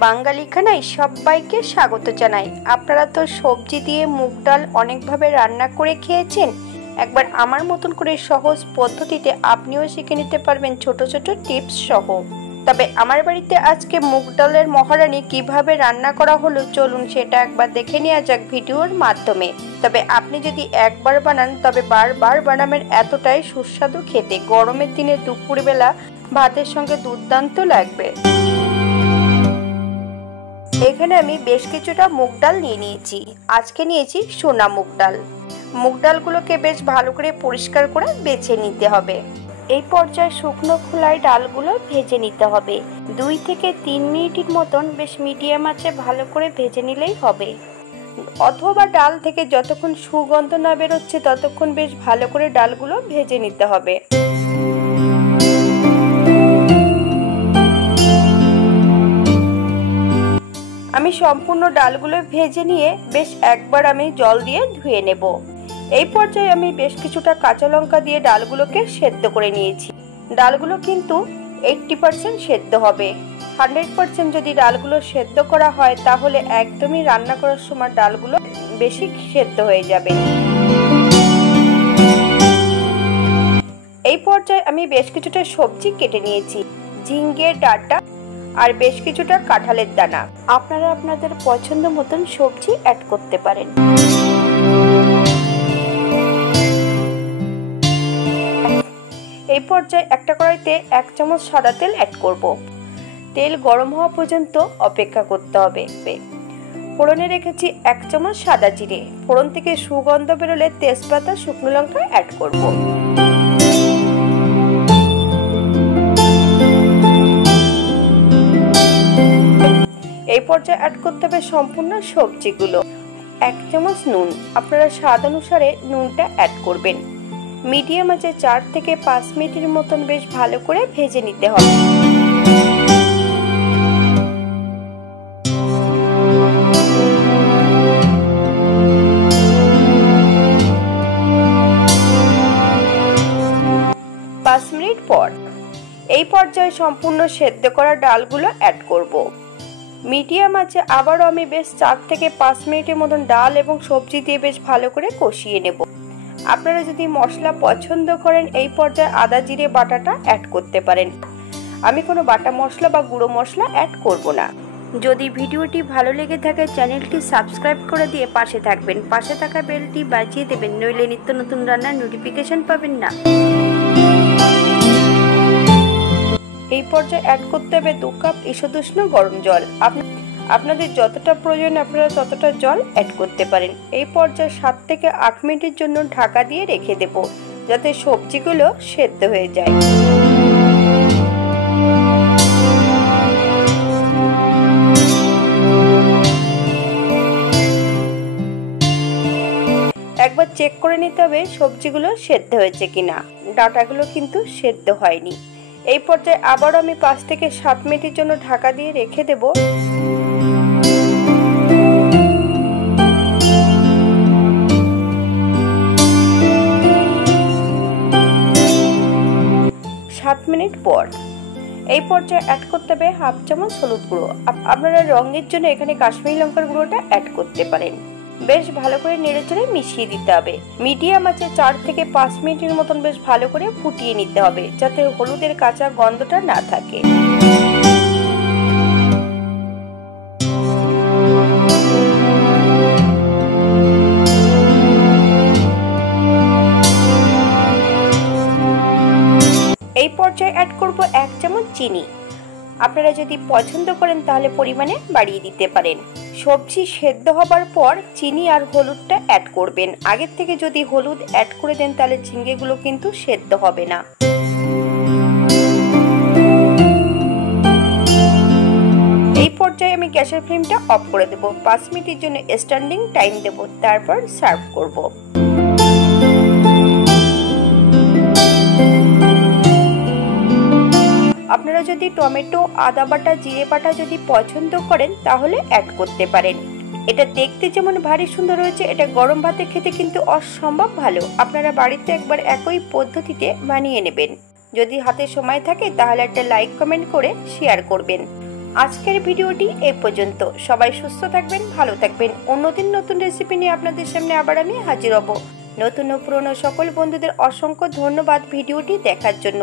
বাঙালি খানায় সবাইকে স্বাগত জানাই। আপনারা তো সবজি দিয়ে মুগ ডাল অনেকভাবে রান্না করে খেয়েছেন। একবার আমার মতন করে সহজ পদ্ধতিতে আপনিও শিখে নিতে পারবেন ছোট ছোট টিপস সহ। তবে আমার বাড়িতে আজকে মুগ ডালের মহারানী কিভাবে রান্না করা হলো, চলুন সেটা একবার দেখে নেওয়া যাক ভিডিওর মাধ্যমে। তবে আপনি যদি একবার বানান তবে বারবার বানাবেন, এতটাই সুস্বাদু খেতে। গরমের দিনে দুপুরবেলা ভাতের সঙ্গে দুর্দান্ত লাগবে। এখানে আমি বেশ কিছুটা মুগ ডাল নিয়ে নিয়েছি। আজকে নিয়েছি সোনা মুগ ডাল। মুগ ডালগুলোকে বেশ ভালো করে পরিষ্কার করে বেছে নিতে হবে। এই পর্যায়ে শুকনো খোলায় ডালগুলো ভেজে নিতে হবে। 2 থেকে 3 মিনিটের মতন বেশ মিডিয়াম আঁচে ভালো করে ভেজে নিলেই হবে। অথবা ডাল থেকে যতক্ষণ সুগন্ধ না বেরোচ্ছে ততক্ষণ বেশ ভালো করে ডালগুলো ভেজে নিতে হবে। আমি সম্পূর্ণ ডালগুলো ভেজে নিয়ে বেশ একবার আমি জল দিয়ে ধুয়ে নেব। এই পর্যায়ে আমি বেশ কিছুটা কাঁচা লঙ্কা দিয়ে ডালগুলোকে সেদ্ধ করে নিয়েছি। ডালগুলো কিন্তু 80% সেদ্ধ হবে। 100% যদি ডালগুলো সেদ্ধ করা হয় তাহলে একদমই রান্না করার সময় ডালগুলো বেশি সেদ্ধ হয়ে যাবে। এই পর্যায়ে আমি বেশ কিছুটা সবজি কেটে নিয়েছি। ঝিঙ্গে ডাঁটা আর বেশ কিছুটা কাঁঠালের দানা। আপনারা আপনাদের পছন্দ মতন সবজি অ্যাড করতে পারেন। এই পর্যায়ে একটা কড়াইতে 1 চামচ সাদা তেল অ্যাড করব। তেল গরম হওয়া পর্যন্ত অপেক্ষা করতে হবে। ফোড়নে রেখেছি 1 চামচ সাদা জিরে। ফোড়ন থেকে সুগন্ধ বেরোলে তেজপাতা শুকনো লঙ্কা অ্যাড করব। এই পর্যায়ে অ্যাড করতে হবে সম্পূর্ণ সবজিগুলো। 1 চামচ নুন, আপনারা স্বাদ অনুসারে নুনটা অ্যাড করবেন। মিডিয়াম আঁচে 4 থেকে 5 মিনিটের মতন বেশ ভালো করে ভেজে নিতে হবে। মিনিট পর এই পর্যায়ে সম্পূর্ণ সেদ্ধ করা ডালগুলো অ্যাড করব। মিডিয়াম আছে আবারও আমি বেশ 4 থেকে 5 মিনিটের মতন ডাল এবং সবজি দিয়ে বেশ ভালো করে কষিয়ে নেব। আপনারা যদি মশলা পছন্দ করেন এই পর্যায়ে আদা জিরে বাটাটা অ্যাড করতে পারেন। আমি কোনো বাটা মশলা বা গুঁড়ো মশলা অ্যাড করব না। যদি ভিডিওটি ভালো লেগে থাকে চ্যানেলটি সাবস্ক্রাইব করে দিয়ে পাশে থাকবেন। পাশে থাকা বেলটি বাজিয়ে দেবেন, নইলে নিত্য নতুন রান্নার নোটিফিকেশন পাবেন না। এই পর্যায়ে অ্যাড করতে হবে 2 কাপ ঈষদুষ্ণ গরম জল। আপনাদের যতটা প্রয়োজন আপনারা ততটা জল অ্যাড করতে পারেন। এই পর্যায়ে 7 থেকে 8 মিনিটের জন্য ঢাকা দিয়ে রেখে দেব, যাতে সবজিগুলো সেদ্ধ হয়ে যায়। একবার চেক করে নিতে হবে সবজিগুলো সেদ্ধ হয়েছে কিনা। ডাঁটাগুলো কিন্তু সেদ্ধ হয়নি। এই পর্যায়ে আবার আমি 5 থেকে 7 মিনিটের জন্য ঢাকা দিয়ে রেখে দেব। 7 মিনিট পর এই পর্যায়ে অ্যাড করতে হবে 1/2 চামচ হলুদ গুঁড়ো। আপনারা রঙের জন্য এখানে কাশ্মীরি লঙ্কার গুঁড়োটা অ্যাড করতে পারেন। বেশ ভালো করে নেড়েচেড়ে মিশিয়ে দিতে হবে। মিডিয়াম আঁচে 4 থেকে 5 মিনিটের মতন বেশ ভালো করে ফুটিয়ে নিতে হবে, যাতে হলুদের কাঁচা গন্ধটা না থাকে। এই পর্যায়ে অ্যাড করব 1 চামচ চিনি। আপনারা যদি পছন্দ করেন তাহলে পরিমাণে বাড়িয়ে দিতে পারেন। সবজি সেদ্ধ হবার পর চিনি আর হলুদটা অ্যাড করবেন। আগের থেকে যদি হলুদ অ্যাড করে দেন তাহলে ঝিঙ্গেগুলো কিন্তু সেদ্ধ হবে না। এই পর্যায়ে আমি গ্যাসের ফ্লেমটা অফ করে দেব। 5 মিনিটের জন্য স্ট্যান্ডিং টাইম দেব, তারপর সার্ভ করব। আপনারা যদি টমেটো, আদা বাটা, জিরে বাটা যদি পছন্দ করেন তাহলে অ্যাড করতে পারেন। এটা দেখতে যেমন ভারী সুন্দর হয়েছে, এটা গরম ভাতে খেতে কিন্তু অসম্ভব ভালো। আপনারা বাড়িতে একবার একই পদ্ধতিতে বানিয়ে নেবেন। যদি হাতে সময় থাকে তাহলে একটা লাইক কমেন্ট করে শেয়ার করবেন। আজকের ভিডিওটি এই পর্যন্ত। সবাই সুস্থ থাকবেন, ভালো থাকবেন। অন্যদিন নতুন রেসিপি নিয়ে আপনাদের সামনে আবার আমি হাজির হব। নতুন ও পুরনো সকল বন্ধুদের অসংখ্য ধন্যবাদ ভিডিওটি দেখার জন্য।